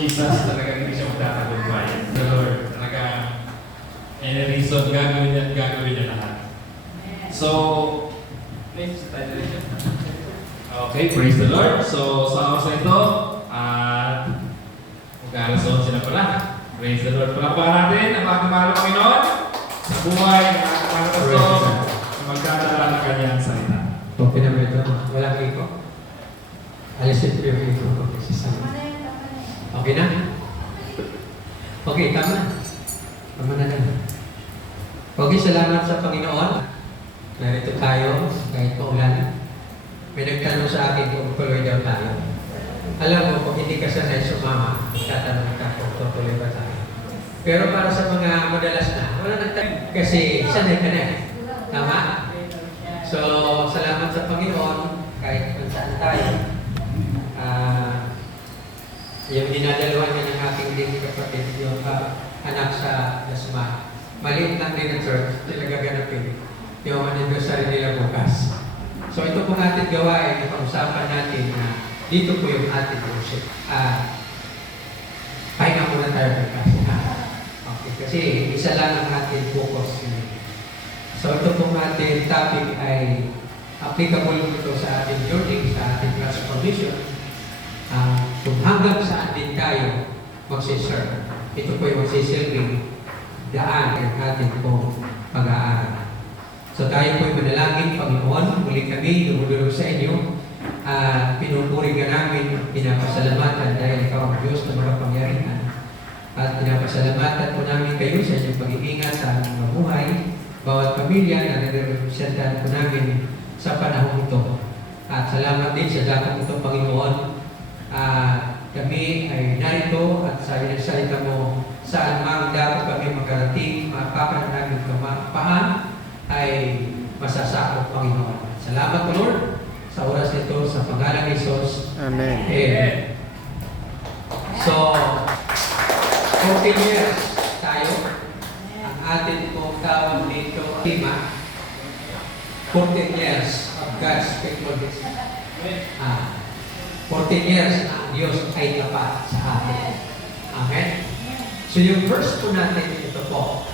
Jesus, talaga hindi siya magtatagumpay. The Lord, talaga, any reason, gagawin niya lahat. So, okay, praise the Lord. So, sa oras na ito, at mag-alas 11 na pala. Praise the Lord. Palakpakan natin ang ating mahal na Panginoon sa buhay ng ating mahal na pastor sa magdadala ng kanyang salita. Okay na ba ito? Walang iko? Alisin ko yung iko ko. Okay na? Okay, tama na. Tama na lang. Okay, salamat sa Panginoon. Narito tayo, kahit paulan. May nagtanong sa akin kung tuloy daw tayo. Alam mo, kung hindi ka sanay sumama, tatanong ka kung tuloy ba tayo. Pero para sa mga madalas na, wala nagtanong. Kasi sanay ka na. Tama? So, salamat sa Panginoon, kahit kung saan tayo. Yung dinadalawan niya ng aking din kapatid, yung anak sa Dasma. Maliit lang din ang church, talaga ganapin. Yung anniversary nila bukas. So ito pong ating gawain, ipag-usapan natin na dito po yung ating worship. Pahinga muna tayo bukas. Okay, kasi isa lang ang ating focus. So ito pong ating topic ay applicable ito sa ating journey, sa ating transformation. Kung hanggang saan din tayo magsiserve, ito po yung magsisilbing daan ang ating pong pag-aaral. So tayo po yung manalangin, Panginoon, muli kami dumudulog sa inyo. Pinupuri ka namin, pinapasalamatan dahil ikaw ang Diyos na makapangyarihan. At pinapasalamatan po namin kayo sa inyong pag-iingat sa aming mabuhay, bawat pamilya na nare-representan po namin sa panahon ito. At salamat din sa datang ito, Panginoon. Kami ay narito at sa salita mo saan mang dapat kami magkarating, mapapan namin paan ay masasakop, Panginoon. Salamat po, Lord, sa oras nito, sa pangalan ni Jesus. Amen. Amen. So, 14 years tayo. Ang atin pong tawag dito, Tima, 14 years of God's faithfulness. 14 years na ang Diyos ay tapat sa atin. Amen? So yung verse po natin ito po.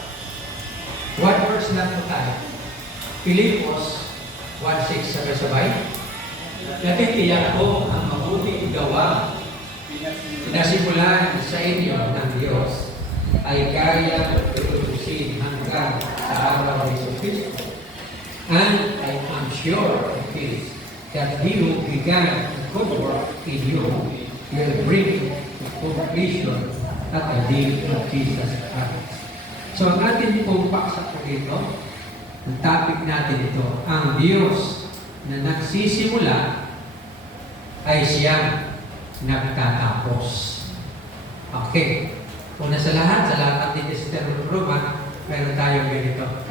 What verse lang po tayo? Pilipos 1:6, sabay-sabay. Natitiyak ko ang mabuting gawa pinasimulan sa inyo ng Diyos ay kaya tutusin hanggang sa araw ni Jesus. And I am sure of this, that He who began a good work in you will bring to completion at the day of Jesus Christ. So ang ating pong paksa po dito, ang topic natin ito, ang Diyos na nagsisimula ay siyang nagtatapos. Okay. Una sa lahat ng Sister Roma, meron tayong ganito.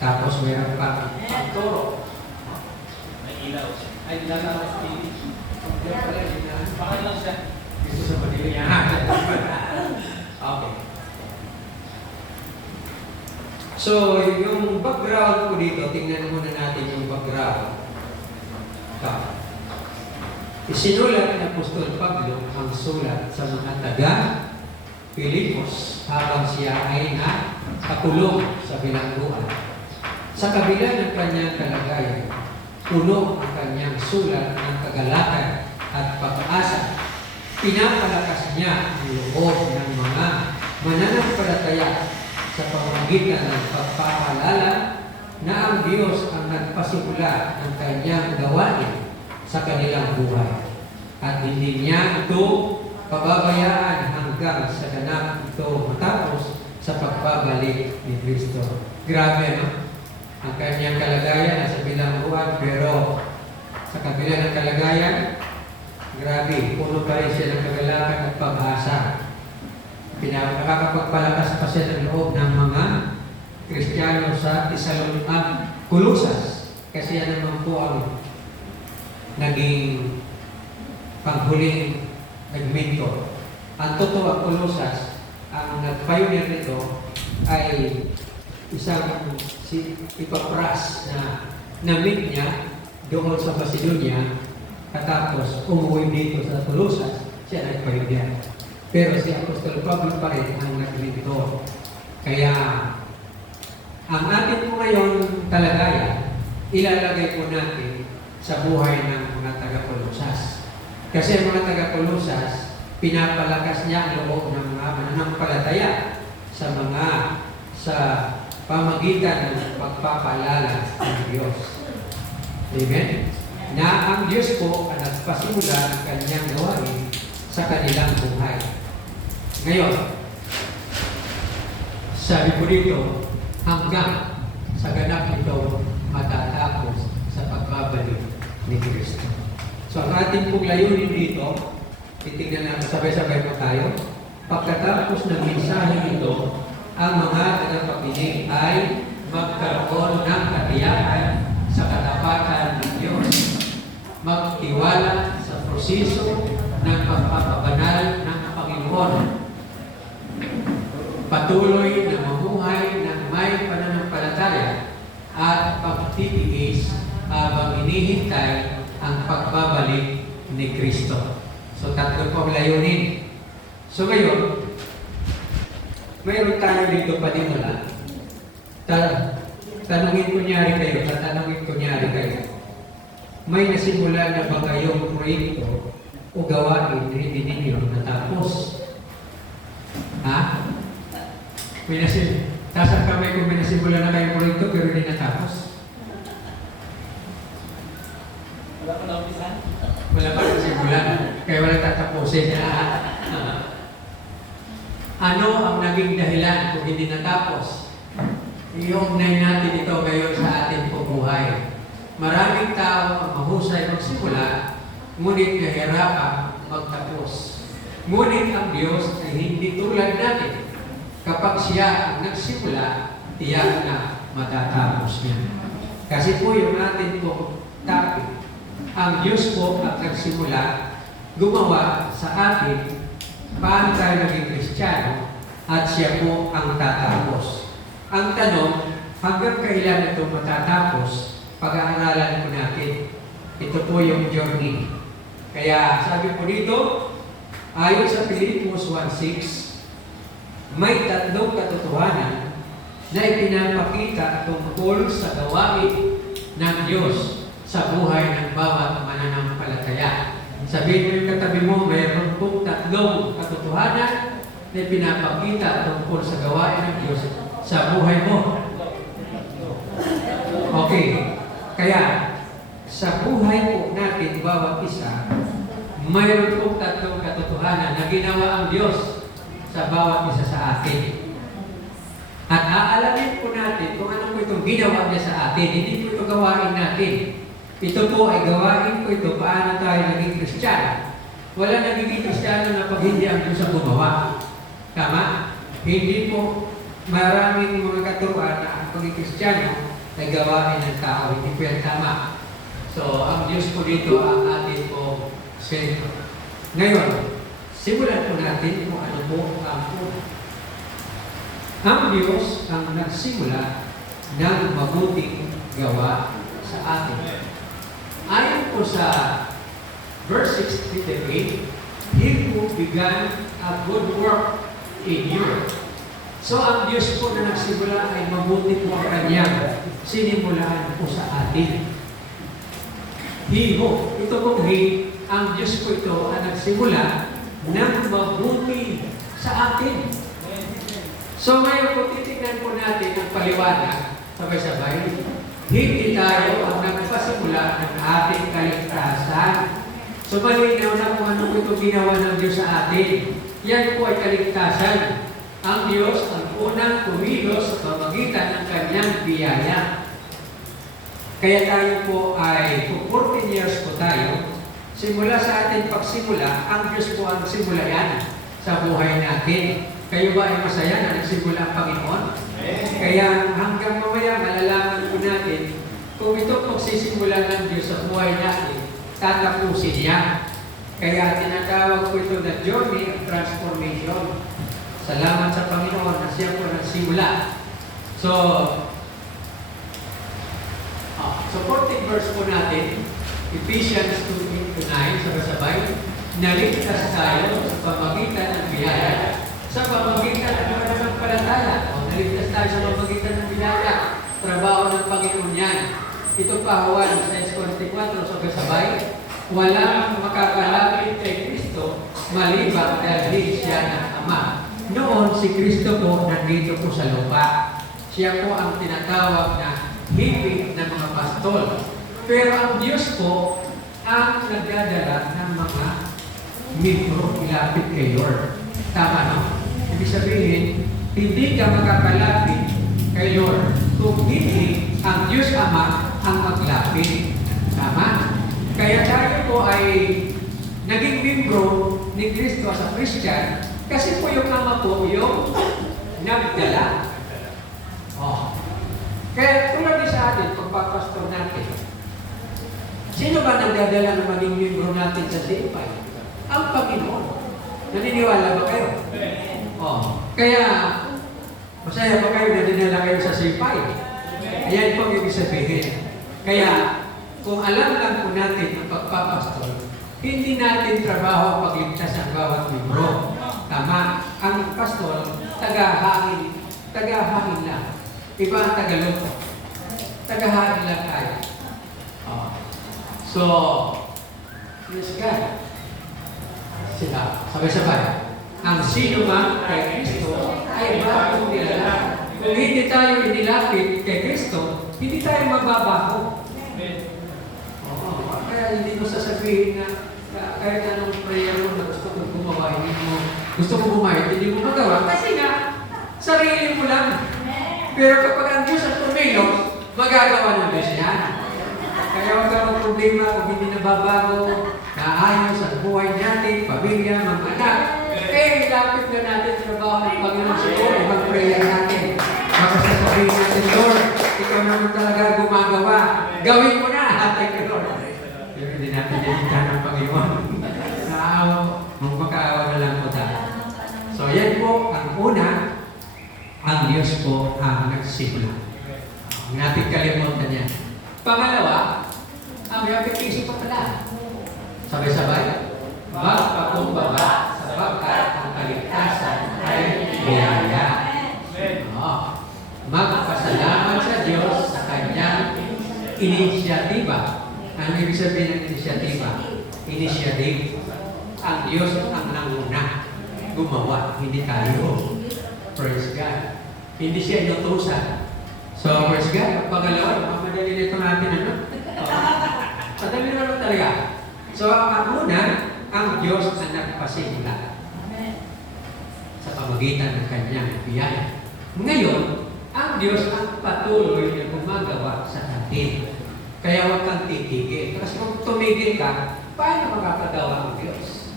Tapos meron pa pagturo. Ilaw siya. Ay, lalabas din. Bakit lang siya? Gusto sa panili niya. Okay. So, yung background po dito, tingnan muna natin yung background. Isinulat ng Apostol Pablo ang sulat sa mga taga Pilipos habang siya ay nakakulong sa bilangguan. Sa kabila ng kanyang kalagayan, puno ang kanyang sulat ng kagalakan at pag-asa. Pinapalakas niya ang loob ng mga mananampalataya sa pamamagitan ng pagpapaalala na ang Diyos ang nagpasimula ng kanyang gawain sa kanilang buhay. At hindi niya ito pababayaan hanggang sa ganap ito matapos sa pagbabalik ni Kristo. Grabe, no? Ang kanyang kalagayan nasa bilangguan, pero sa kabila ng kalagayan, grabe, puno pa rin siya ng kagalakan at pag-asa. Nakakapagpalakas pa siya ng loob ng mga Kristiyano sa Kulosas. Kasi yan naman po ang naging panghuling nag-mentor. Ang totoo ang Kulosas, ang nag-pioneer nito ay isang si Epapras na na-meet niya doon sa Macedonia, katapos umuwi dito sa Colosas. siya nagpahigyan. Pero si Apostol Pablo pa rin ang naglinto. Kaya, ang atin po ngayon talagayan, ilalagay po natin sa buhay ng mga taga-Kolosas. Kasi ang mga taga-Kolosas, pinapalakas niya ang loob ng mga mananampalataya sa pamagitan ng pagpapaalala ng Diyos. Amen? Na ang Diyos po ang nagpasimula ng kanyang gawain sa kanilang buhay. Ngayon, sabi ko dito, hanggang sa ganap ito matatapos sa pagbabalik ni Kristo. So ang ating pong layunin dito, titignan natin sabay-sabay pa tayo. Pagkatapos ng mensahe ito, ang mga tagapakinig ay magkaroon ng katiyakan sa katapatan ng Diyos. Magtiwala sa proseso ng pagpapabanal ng Panginoon. Patuloy na mamuhay ng may pananampalataya at pagtitiis habang hinihintay ang pagbabalik ni Kristo. So, tatlo pong layunin. So, ngayon, mayroon tayo dito panimula. Tatanungin ko nyari kayo, may nasimula na ba kayong proyekto o gawain na hindi ninyo natapos? Ha? Taas ang kamay kung may nasimula na kayong proyekto pero hindi natapos. Wala pa na-umpisan? Wala pa nasimula, kaya wala tatapusin. Ano ang naging dahilan kung hindi natapos? I-ugnay natin ito ngayon sa ating buhay. Maraming tao ang mahusay magsimula, ngunit nahirapan magtapos. Ngunit ang Diyos ay hindi tulad natin. Kapag siya ang nagsimula, tiyak na matatapos niya. Kasi po yung atin po topic, ang Diyos po ang nagsimula, gumawa sa atin, paano tayo naging Kristiyano, at siya po ang tatapos. Ang tanong, hanggang kailan ito matatapos, pag-aaralan po natin. Ito po yung journey. Kaya sabi po dito, ayon sa Pilipos 1:6, may tatlong katotohanan na ipinapakita tungkol sa gawain ng Diyos sa buhay ng bawat mananampalataya. Sabihin mo yung katabi mo, mayroon pong tatlong katotohanan na ipinapakita tungkol sa gawain ng Diyos sa buhay mo. Okay. Kaya, sa buhay po natin, bawat isa, mayroon pong tatlong katotohanan na ginawa ang Diyos sa bawat isa sa atin. At aalamin po natin kung ano po itong ginawa niya sa atin. Hindi po ito gawain natin. Ito po ay gawain ko ito paano tayo naging Kristiyano. Wala naging Kristiyano na pag hindi ang Diyos ang gumawa. Tama? Hindi po maraming mga katuruan na ang pagiging Kristiyano ay gawain ng tao. Hindi po yan tama. So, ang Diyos po dito ang atin po sentro. Ngayon, simulan po natin kung ano po ang una. Ang Diyos ang nagsimula ng mabuting gawa sa atin. Ayon po sa verse 68, He who began a good work in you. So ang Diyos po na nagsimula ay mabuti po ang kanyang sinimulaan po sa atin. He who, ito pong He, ang Diyos po ito ang nagsimula ng mabuti sa atin. So ngayon po titignan po natin ang paliwanag, sabay-sabay. Hindi tayo ang nagpasimula ng ating kaligtasan. So malinaw na kung ano ito ginawa ng Diyos sa atin. Yan po ay kaligtasan. Ang Diyos ang unang kumilos sa pamagitan ng kanyang biyaya. Kaya tayo po ay 14 years po tayo. Simula sa ating pagsimula, ang Diyos po ang simulayan sa buhay natin. Kayo ba ay masaya na nagsimula ang Panginoon? Kaya hanggang mamaya malalaman po natin kung ito pagsisimula ng Diyos sa buhay natin, tatapusin niya. Kaya tinatawag po ito na journey of transformation. Salamat sa Panginoon na siya po nagsimula. So 14 verse po natin, Ephesians 2:8-9, sabay-sabay. naligtas tayo sa pamamagitan ng biyaya. Sa pamamagitan ng pananampalataya. O naligtas tayo sa pamamagitan ng biyaya. Trabaho ng Panginoon yan. Ito pa, Juan 6:44, sabay-sabay. Walang makakalapit kay Kristo maliban dahil siya ng Ama. Noon, si Kristo po nandito po sa lupa. Siya po ang tinatawag na higit ng mga pastol. Pero ang Diyos po ang nagdadala ng mga membro ilapit kay Lord. Tama, no? Ibig sabihin, hindi ka makakalapit kay Lord kung hindi ang Diyos Ama ang maglapit. Tama? Kaya tayo po ay naging membro ni Kristo as a Christian kasi po yung Ama po yung nagdala. Oh. Kaya tulad din sa atin, pagpapastor natin, sino ba nagdadala ng maging membro natin sa CFI? Ang Panginoon. Naniniwala ba kayo? Oh. Kaya, masaya ba kayo na dinala kayo sa CFI? Ayan po ang ibig sabihin. Kaya, kung alam lang po natin ang pagpapastor, hindi natin trabaho ang pagligtas ng bawat membro. Tama, ang pastor, tagahangin lang. Iba ang tagaluto. Tagahangin lang tayo. Oh. So, yes God. Sila, sabay-sabay. Ang sino man kay Kristo ay bagong nilala. Kung hindi tayo inilapit kay Kristo, hindi tayo magbabago. Kaya hindi mo sasabihin na kahit anong prayer mo na gusto ko gumawa, gusto ko bumayad, hindi mo magawa. Kasi nga, sarili mo lang. Pero kapag ang Diyos ang tumilong, magagawa ng Diyos yan. Kaya huwag ka problema kung hindi nababago, naayos ang buhay natin, pamilya, mga anak. Lapit na natin trabaho ng Panginoon siguro, ibang prayer natin. Baka sasabihin natin, Lord, ikaw naman talaga gumagawa. Gawin mo na. Thank you, Lord. Pero hindi natin dinitan ng Panginoon. Naawa po. Magpakaawa na lang po tayo. So, yan po ang una. Ang Diyos po ang nagsimula. Ang natin kalimutan yan. Pangalawa, ang repetition pa pala. Sabay-sabay. Magpakumbaba sapagkat ang kaligtasan ay biyaya. Magpasalamat sa Diyos sa kanyang inisyatiba. Ang ibig sabihin ng inisyatiba? Initiative. Ang Diyos ang nanguna gumawa, hindi tayo. Praise God. Hindi siya inutusan. So, praise God. Pangalawa, madali nito natin, ano? Madali naman talaga. So, ang una, ang Diyos ang nagpasimula sa pamagitan ng kanyang biyaya. Ngayon, ang Diyos ang patuloy na gumagawa sa atin. Kaya huwag kang titigil. Kasi kung tumigil ka, paano makakagawa ang Diyos?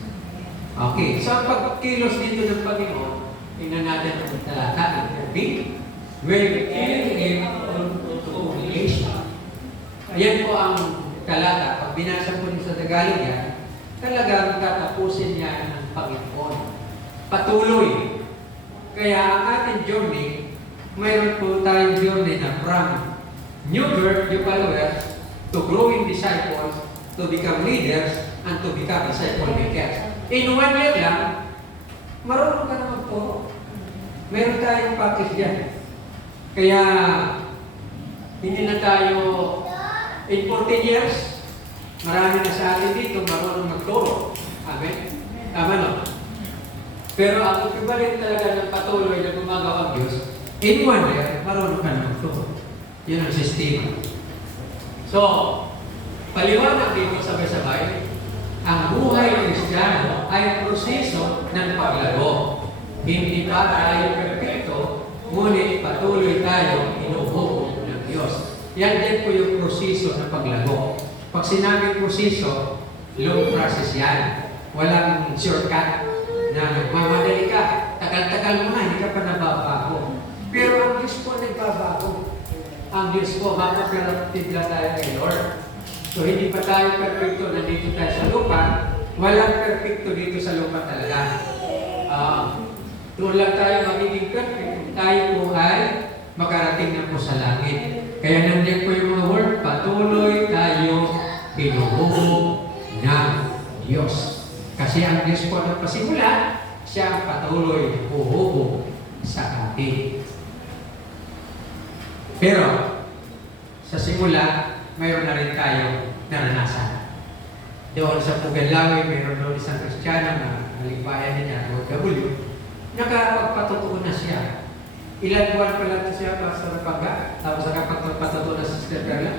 Okay, so ang pagkilos dito ng Panginoon, tingnan natin ang talata ng be will in relation. Ayan po ang talata. Pag binasa po sa Tagalog yan, talagang tatapusin niya ng Panginoon. Patuloy. Kaya ang ating journey, mayroon po tayong journey na from new birth, new followers, to growing disciples, to become leaders, and to become disciple makers. In 1 year lang, marunong ka na magturo. Meron tayong practice dyan. Kaya, hindi na tayo, in 14 years, marami na sa atin dito marunong magturo. Amen? Tama no? Pero ang equivalent talaga ng patuloy na gumagawa ang Diyos, in 1 year, marunong ka na magturo. Yun ang sistema. So, paliwanag dito sabay-sabay, ang buhay ng Kristiyano ay proseso ng paglago. Hindi pa tayo perfecto, ngunit patuloy tayo inubuo ng Diyos. Yan din po yung proseso ng paglago. Pag sinabing proseso, long process yan. Walang shortcut na nagmamadali ka. Tagal-tagal mo na, hindi ka pa nababago. Pero ang Diyos po nagbabago. Ang Diyos po, mapapalapit lang tayo kay Lord. So hindi pa tayo perfecto, nandito tayo sa lupa. Walang perfecto dito sa lupa talaga. Doon lang tayo magiging perfect. Tayo po ay makarating na po sa langit. Kaya nandiyan po yung mga word, patuloy tayo pinubuo ng Diyos. Kasi ang Diyos po ng pasimula, siya ang patuloy na huhubog sa atin. Pero, sa simula, mayroon na rin tayong naranasan. Doon sa Puganlawi, mayroon doon isang Kristiyano na halimbayan niya, OFW, nakapagpatotoo na siya. Ilan buwan pa lang siya sa Rapanga, tapos nakapagpatotoo na sa Sister Carla.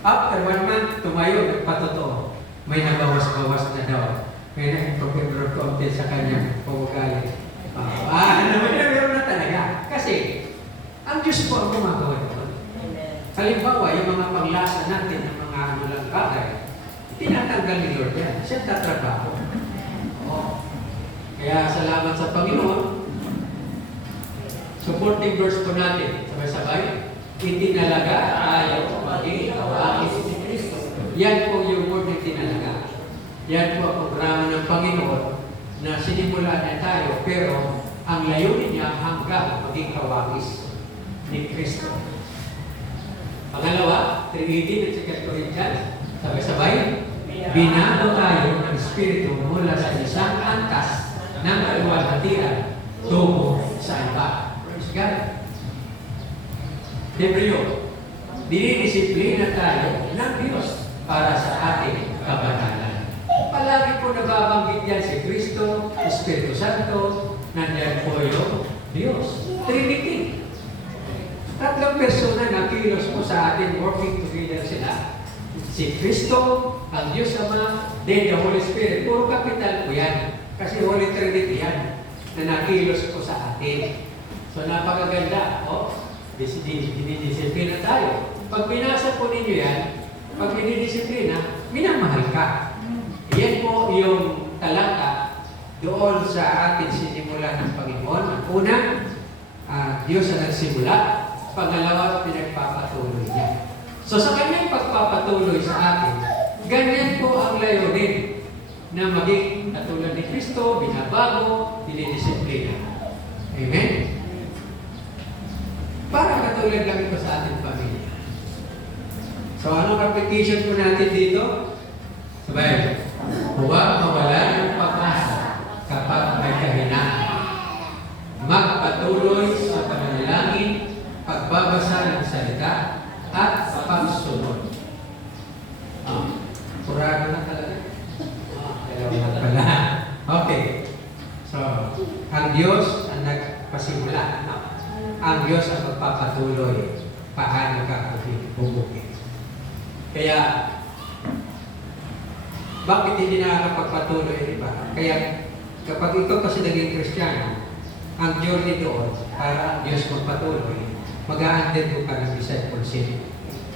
After 1 month, tumayo, nagpatotoo. May nabawas-bawas na daw. May nag-improve konti sa kanyang pag-ugali. Meron na talaga. Kasi, ang Diyos po ang gumagawa doon. Halimbawa, yung mga panglasa natin ng mga lang bagay, tinatanggal ni Lord yan. Siya tatrabaho. Kaya salamat sa Panginoon. Supporting verse po natin. Sabay-sabay. Itinalaga tayo maging kawakis ni Kristo. Yan po yung word na itinalaga. Yan po ang programa ng Panginoon na sinimulan niya tayo, pero ang layunin niya hanggang maging kawakis ni Kristo. Pangalawa, 3:18 at 2 Corinthians. Sabay-sabay. Binago tayo ng Espiritu mula sa isang antas ng kaluwalhatian tungo sa iba. Praise God. Hebreo, dinidisiplina tayo ng Diyos para sa ating kabanalan. Palagi po nababanggit yan si Kristo, Espiritu Santo, nandiyan po yung Diyos. Trinity. Tatlong persona na kilos po sa atin, working together sila. Si Kristo, ang Diyos Ama, then the Holy Spirit. Puro kapital po yan. Kasi Holy Trinity yan na nakilos po sa atin. So napakaganda. Dinidisiplina tayo. Pag binasa po ninyo yan, pag dinidisiplina, minamahal ka. Yan po yung talata doon sa atin sinimulan ng Panginoon. Ang una, Diyos ang nagsimula. Pangalawa, pinagpapatuloy niya. So sa kanyang pagpapatuloy sa atin, ganyan po ang layunin na maging katulad ni Kristo, binabago, dinidisiplina. Amen? Para katulad lang ito sa ating pamilya. So anong application po natin dito? Sabay, huwag mawalan ng pag-asa kapag may kahinaan. Magpatuloy sa pananalangin, pagbabasa ng salita, at pagsunod. Kurado na talaga. Dalawa na pala. Okay. So, ang Diyos ang nagpasimula. Ang Diyos ang magpapatuloy paano ka bubukit. Kaya, bakit hindi nakakapagpatuloy, di ba? Kaya, kapag ikaw kasi naging Kristiyano, ang journey doon, para ang Diyos magpatuloy, mag-a-attend mo ka ng discipleship,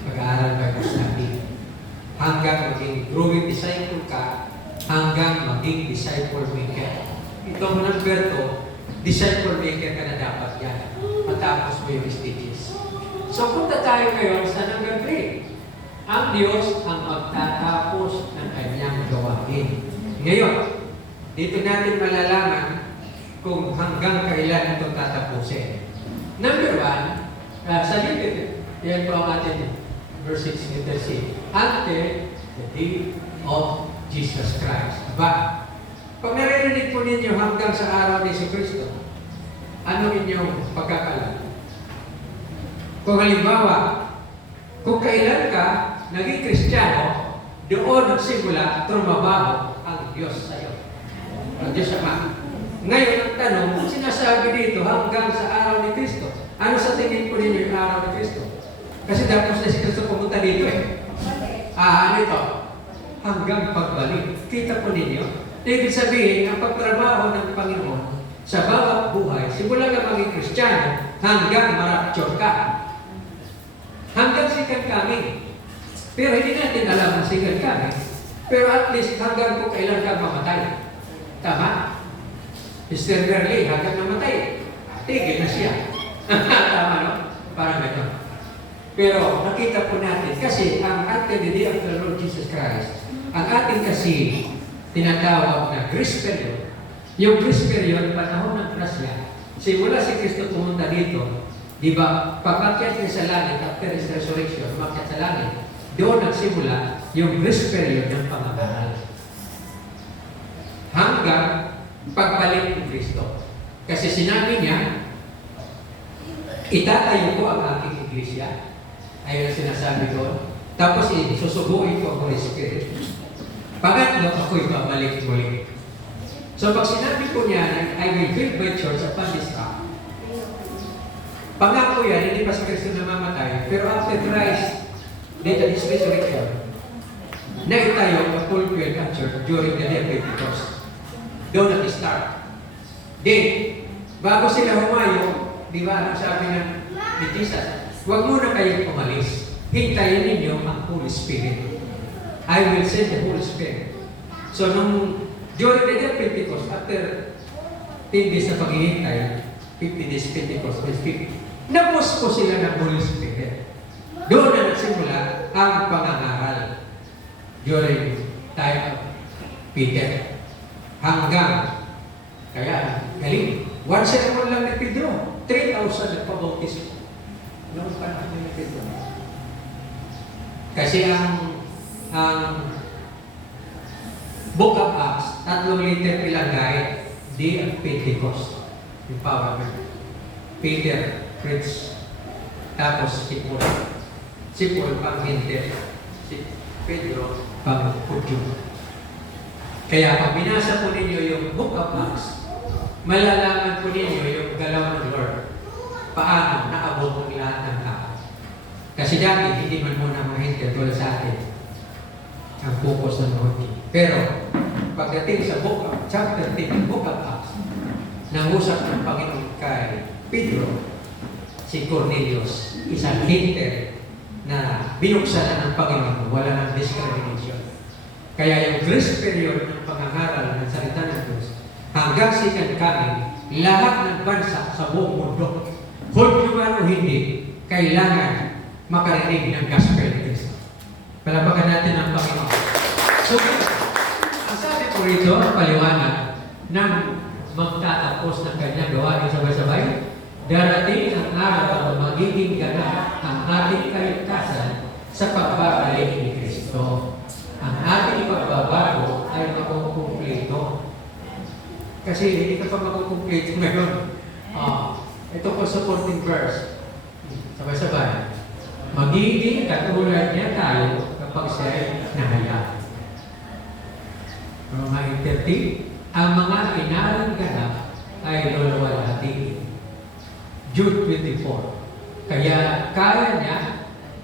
mag-aaral ka ng study, hanggang maging growing disciple ka, hanggang maging disciple maker. Itong number 2, disciple maker ka na dapat yan. Matapos mo yung stages. So punta tayo ngayon sa number 3. Ang Diyos ang magtatapos ng kanyang gawain. Ngayon, dito natin malalaman kung hanggang kailan ito tatapusin. Number 1, sa Hebrew, yan po ang atin, verse 6, letter C. Until the day of Jesus Christ. Aba, pag naririnig po ninyo hanggang sa araw ni Kristo, ano inyong pagkakala? Kung halimbawa, kung kailan ka naging Kristiyano, doon nagsimula, trumabaho ang Diyos sa iyo. Ang Diyos Ama. Ngayon, ang tanong, sinasabi dito hanggang sa araw ni Kristo. Ano sa tingin po ninyo yung araw ni Kristo? Kasi tapos na si Kristo pumunta dito eh. Ano ito? Hanggang pagbalik. Kita po ninyo? Ibig sabihin, ang pagtrabaho ng Panginoon sa bawat buhay, simula ka maging Kristiyano, hanggang marapture ka. Hanggang second coming. Pero hindi natin alam ang second coming. Pero at least hanggang kung kailan ka mamatay. Tama? Mr. Berley, hanggang namatay. Tigil na siya. Tama, no? Parang gano'n. Pero nakita po natin, kasi ang until the day of the Lord Jesus Christ, ang ating kasi tinatawag na grace period. Yung grace period, panahon ng grasya, simula si Kristo pumunta dito, di ba, pag-akyat niya sa langit, after his resurrection, umakyat sa langit, doon nagsimula yung grace period ng pangabaral. hanggang pagbalik ni Kristo. Kasi sinabi niya, itatayo ko ang aking iglesia. Ayun ang sinasabi doon. Tapos susubuin ko ang Holy Spirit. Pangatlo, ako'y babalik muli. So pag sinabi ko niya na I will build my church upon this rock, pangako yan, hindi pa si Kristo namamatay, pero after Christ, dito is resurrection, na itayo ang fulfill ang church during the day of Pentecost. Doon nag-start. Then, bago sila humayo, di ba, ang sabi ni Jesus, huwag muna kayong umalis. Hintayin ninyo ang Holy Spirit. I will send the Holy Spirit. So, during the day of Pentecost, after 10 days na paghihintay, 50 days Pentecost, 50, napos po sila ng Holy Spirit. Doon na nagsimula ang pangangaral during time of Peter. Hanggang, kaya, galing. One sermon lang ni Pedro, 3,000 nagpabautismo. Noong panahon ni Pedro. Kasi ang Book of Acts, 3 liter ilagay, Day of Pentecost, empowerment. Peter, preach. Tapos si Paul. Si Paul pang hindi. Si Pedro pang Hudyo. Kaya pag binasa po ninyo yung Book of Acts, malalaman po ninyo yung galaw ng Lord. Paano naabot ng lahat ng tao. Kasi dati, hindi man muna mahintay tulad sa atin ang focus ng Lord. Pero, pagdating sa chapter 10 ng Book of Acts, nangusap ng Panginoon kay Pedro, si Cornelius, isang hinter na binuksan na ng Panginoon, wala ng discrimination. Kaya yung grace period ng pangangaral ng salita ng Diyos, hanggang second coming, lahat ng bansa sa buong mundo, Hudyo man o hindi, kailangan makarinig ng gospel ni Cristo. Palapakan natin ang Panginoon. So, ang sabi po rito, ang paliwanag, nang magtatapos ng kanyang gawain sabay-sabay, darating ang araw na magiging ganap ang ating kaligtasan sa pagbabalik ni Cristo. Ang ating pagbabago ay makukumpleto. Kasi hindi ka pa makukumpleto ngayon. Ito po supporting verse. Sabay-sabay. Magiging katulad niya tayo kapag siya ay nahayaan. Roma 8:13, ang mga inaring ganap ay luluwalhati. Jude 24, kaya kaya niya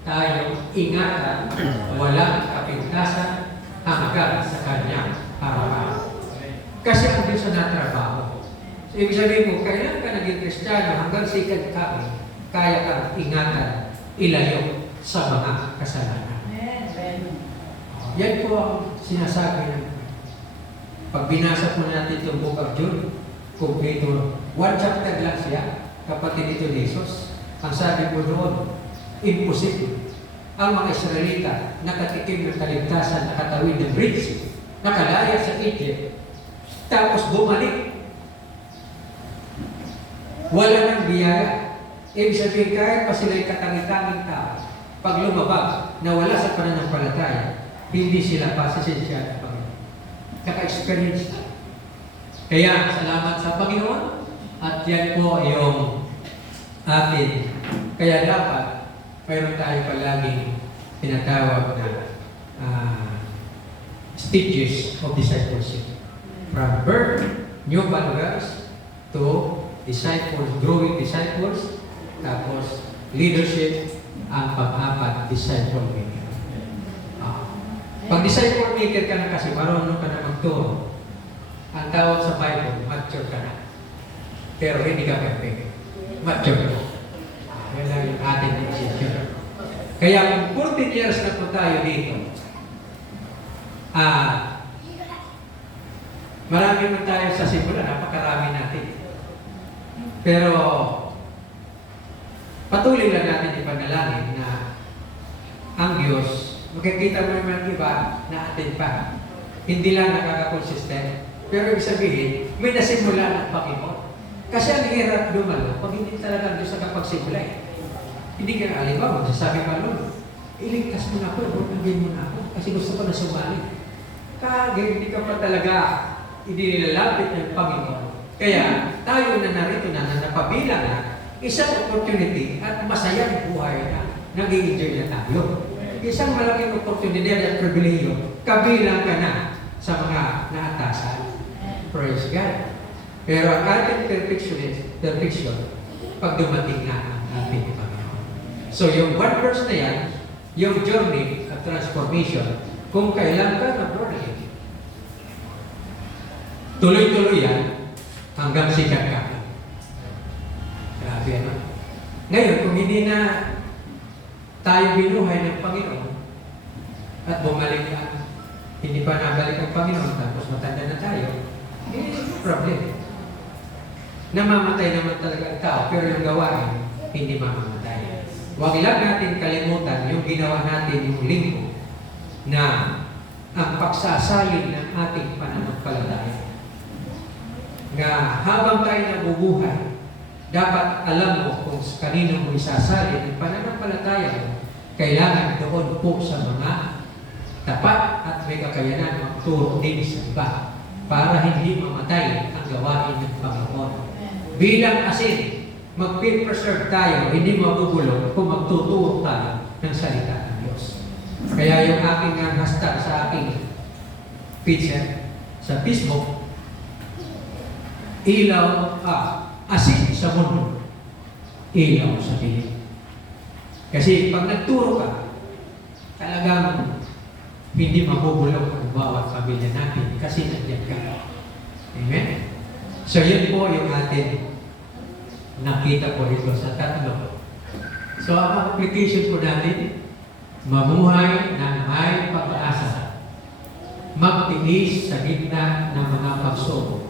tayong ingatan, walang kapintasan hanggang sa kanyang harapan. Kasi ang Diyos na natrabaho. So, ibig sabihin mo, kailan ka naging Kristiyano hanggang second coming, kaya kang ingatan, ilayo sa mga kasalanan. Yan po ang sinasabi ng pag binasa po natin itong Book of Jude, kumpleto, 1 chapter lang siya, kapatid ito ni Jesus. Ang sabi po doon, imposible. Ang mga Israelita nakatikim ng kaligtasan, nakatawid ng Red Sea, nakalaya sa Egypt, tapos bumalik. Wala nang biyaya. Ibig sabihin, kahit pa sila'y katangi-tanging tao, pag lumabag, nawala sa pananampalataya, hindi sila pasisensya ng Panginoon. Kaka-experience na. Kaya, salamat sa Panginoon, at yan po yung atin. Kaya dapat, mayroon tayo palaging tinatawag na stages of discipleship. From birth, new followers, to disciples, growing disciples, tapos leadership, ang pang-apat, disciple maker. Pag disciple maker ka na kasi, marunong ka na magturo. Ang tawag sa Bible, mature ka na. Pero hindi ka perfect. Mature ka. Yan lang yung ating decision. Kaya kung 14 years na po tayo dito, marami man tayo sa simula, napakarami natin. Pero patuloy lang natin ipanalangin na ang Diyos, makikita mo naman iba na atin pa. Hindi lang nakaka-consistent, pero ibig sabihin, may nasimula ng Panginoon. Kasi ang hirap dumalo, pag hindi talaga ang Diyos nakapagsimula eh. Hindi ka na alibaw, sabi ka nun, iligtas mo na ako, ibunagin mo na ako, kasi gusto ko na sumali. Kaya hindi ka pa talaga inilalapit ng Panginoon. Kaya tayo na narito na napabilang na isang opportunity at masayang buhay na nag-i-enjoy na tayo. Isang malaking opportunity at pribilehyo, kabilang ka na sa mga naatasan. Praise God. Pero ang ating perfection, pag dumating na ang ating Panginoon. So yung one verse na yan, yung journey at transformation, kung kailan ka na-born again, tuloy-tuloy yan hanggang sikat ka. Grabe ano? Ngayon, kung hindi na tayo binuhay ng Panginoon at bumalik ka, hindi pa nabalik ang Panginoon tapos matanda na tayo, problem. Namamatay naman talaga ang tao, pero yung gawain, hindi mamamatay. Huwag lang natin kalimutan yung ginawa natin yung linggo na ang pagsasalin ng ating pananampalataya. Nga habang tayo nabubuhay, dapat alam mo kung kanino mo isasalin ang pananampalataya mo, kailangan doon po sa mga tapat at may kakayanan magturo din sa iba para hindi mamatay ang gawain ng Panginoon. Bilang asin, mag-preserve tayo, hindi mabubulong kung magtuturo tayo ng salita ng Diyos. Kaya yung aking hashtag sa aking picture sa Facebook, asin sa mundo, ilaw sa dilim. Kasi pag nagturo ka, talagang hindi mabubulong ang bawat pamilya natin kasi nandiyan ka. Amen? So yun po yung atin nakita po dito sa tatlo. So ang application po natin, mamuhay ng may pag-asa, magtiis sa gitna ng mga pagsubok,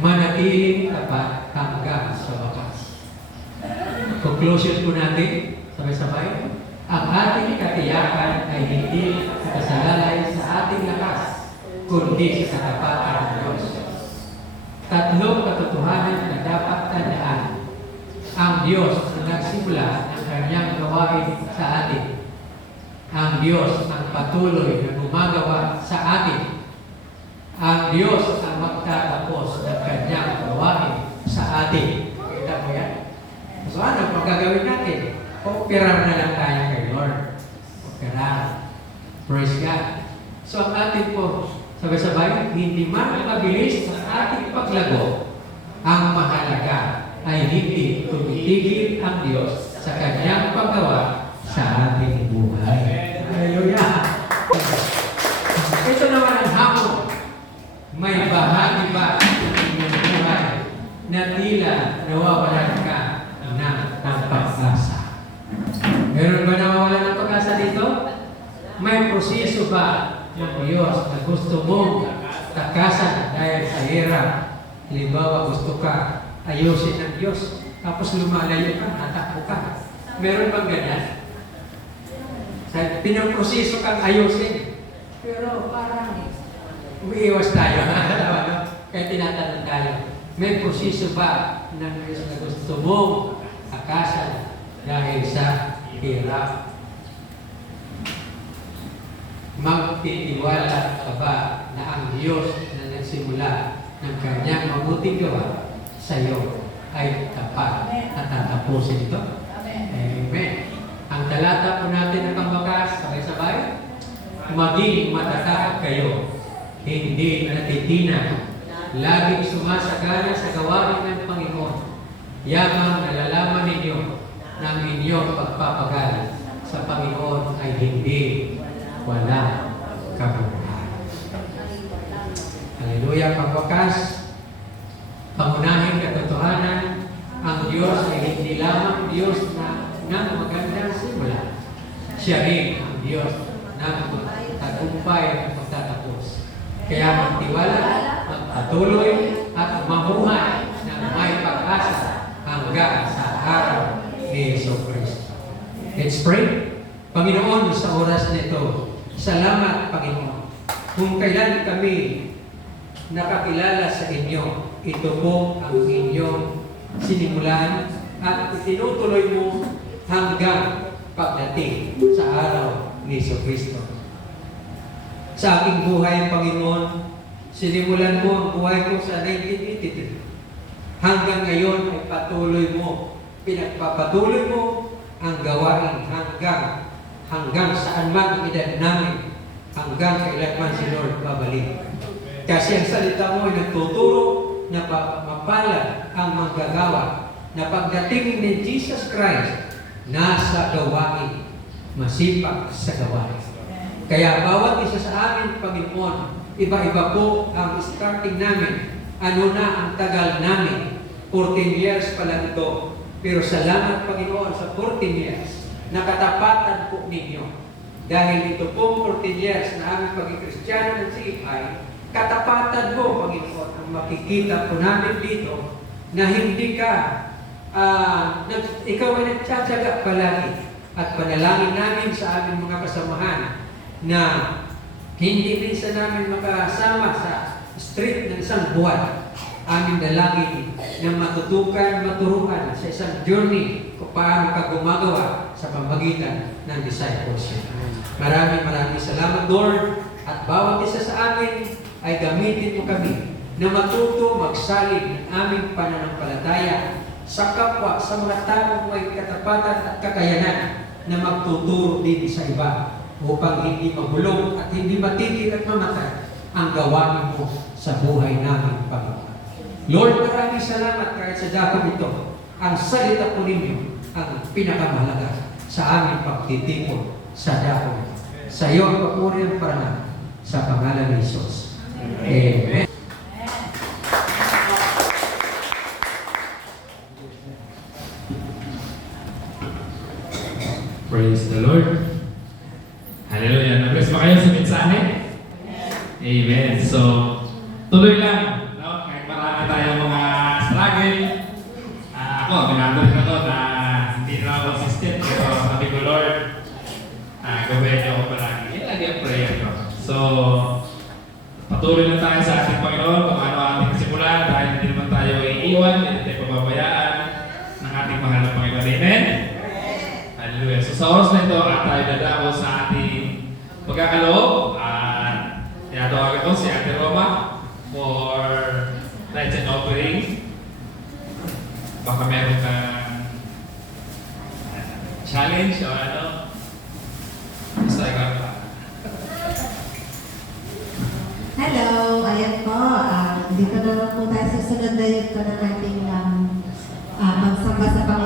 manatiling tapat hanggang sa wakas. Conclusion po natin, sabay-sabay, ang ating katiyakan ay hindi kasalalay sa ating lakas, kundi sa katapatan ng Diyos. Tatlong katotohanan na dapat tandaan. Ang Diyos ang nagsimula ng kanyang gawain sa atin. Ang Diyos ang patuloy na gumagawa sa atin. Ang Diyos ang magtatapos ng kanyang gawain sa atin. Kita mo yan? So ano pag gagawin natin? Opera na lang tayo kay Lord. Opera. Praise God. So ang atin po, sabay-sabay, hindi man mabilis ang ating paglago. Ang mahalaga ay hindi tumitigil ang Diyos sa kanyang paggawa sa ating buhay. Hallelujah! Ito naman ang hamon. May bahagi ba ng inyong buhay na tila nawawalan ka ng pag-asa? Meron ba nawawalan ng pag-asa dito? May proseso ba ng Diyos na gusto mong takasan dahil sa hirap? Halimbawa, gusto ka ayusin ng Diyos, tapos lumalayo ka, natakbo ka. Meron bang ganyan? Pinaproseso kang ayusin, pero parang umiiwas tayo. Kaya tinatanong tayo, may proseso ba ng Diyos na gusto mong takasan dahil sa hirap? Magtitiwala ka ba na ang Diyos na nagsimula ng kanyang mabuting gawa sa iyo ay tapat at tatapusin ito? Amen. Ang talata po natin ng pambakas, sabay-sabay, maging matatag kayo, hindi natitinag, laging sumasagana sa gawain ng Panginoon, yamang nalalaman ninyo ng inyong pagpapagal sa Panginoon ay hindi wala kabuluhan. Hallelujah, pagwakas, pangunahing katotohanan, ang Diyos ay hindi lamang Diyos na ng magandang simula. Siya rin ang Diyos ng tagumpay at pagtatapos. Kaya magtiwala, magpatuloy, at mamuhay ng may pag-asa hanggang sa araw ni Jesucristo. Let's pray. Panginoon, sa oras nito, salamat, Panginoon. Kung kailan kami nakakilala sa inyo, ito po ang inyong sinimulan at itinutuloy mo hanggang pagdating sa araw ni Jesucristo. Sa aking buhay, Panginoon, Sinimulan mo ang buhay ko sa 1983. Hanggang ngayon ay patuloy mo, pinagpapatuloy mo ang gawain hanggang saan man ang edad namin, hanggang kailan man si Lord babalik. Kasi ang salita mo ay nagtuturo na mapalad ang manggagawa na pagdating ni Jesus Christ, nasa gawain, masipag sa gawain. Kaya bawat isa sa amin, Panginoon, iba-iba po ang starting namin. Ano na ang tagal namin? 14 years pa lang ito. Pero salamat, Panginoon, sa 14 years. Nakatapatan po ninyo. Dahil ito pong 14 years na aming paging Kristiyano ng CFI, katapatan po, Panginoon, ang makikita po namin dito na hindi ka, ikaw ay nagtsatsaga palagi. At panalangin namin sa aming mga kasamahan na hindi minsan namin makasama sa street ng isang buwan. Aming dalangin na maturuan sa isang journey kung paano ka gumagawa sa pamagitan ng discipleship. Maraming salamat, Lord. At bawat isa sa amin ay gamitin mo kami na matuto magsalig ng aming pananampalataya sa kapwa, sa mga taong may katapatan at kakayanan na magtuturo din sa iba upang hindi mahulog at hindi matitig at mamatay ang gawain mo sa buhay namin, Panginoon. Lord, maraming salamat kahit sa dakong ito. Ang salita po ninyo ang pinakamahalaga sa aming pagtitipon sa dakong ito. Sa iyo ang papuri ang parangal sa pangalan ni Jesus. Amen. Praise the Lord. Hallelujah. Nag-bless ba kayo sa mensahe? Amen. So, tuloy lang. No? Kahit marami tayong mga struggle. Ako, minado rin ako na hindi na ako consistent. Pero sabi ko, Lord, gawin niyo ako palagi. Yan lagi ang prayer ko. So, patuloy lang tayo sa ating Panginoon kung ano ating kasimulan dahil hindi naman tayo iiwan, hindi tayo pababayaan ng ating mahal na Panginoon. Amen? Hallelujah. So, sa oras na ito, tayo dadako sa ating pagkakaloob. Tinatawag ko si Ate Roma for lights and offering. Baka meron kang challenge o ano. Basta ikaw pa. Hello, ayan po. Dito na lang po tayo sa sunod na yun ko ng ating pagsamba sa Panginoon.